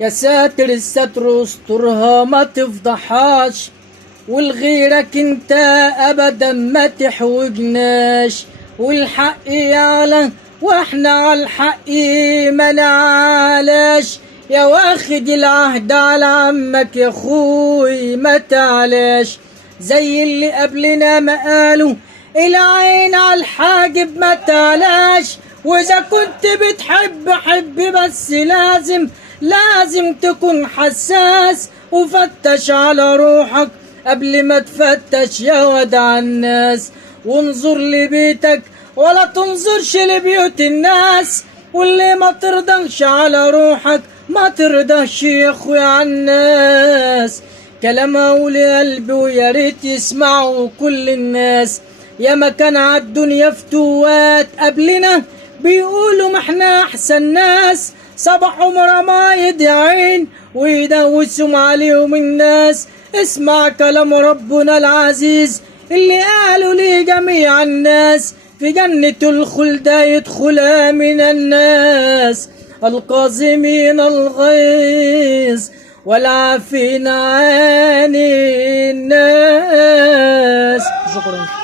يا ساتر الستر استرها ما تفضحهاش، والغيرك انت ابدا ما تحوجناش، والحق يعلى واحنا على الحق ما نعلاش، يا واخد العهد على عمك يا اخوي ما تعلاش، زي اللي قبلنا ما قالوا العين على الحاجب ما تعلاش، واذا كنت بتحب حب بس لازم تكون حساس، وفتش على روحك قبل ما تفتش يا ودع الناس، وانظر لبيتك ولا تنظرش لبيوت الناس، واللي ما ترضاش على روحك ما ترضاش يا اخويا على الناس. كلام اولي قلبي ويا ريت يسمعوا كل الناس، يا ما كان عالدنيا فتوات قبلنا بيقولوا ما احنا احسن ناس، صبحوا رمايد يا عين ويدوسوا عليهم الناس، اسمع كلام ربنا العزيز اللي قالوا لجميع الناس، في جنة الخلد يدخلها من الناس القازمين الغيظ والعافين عن الناس. شكرا.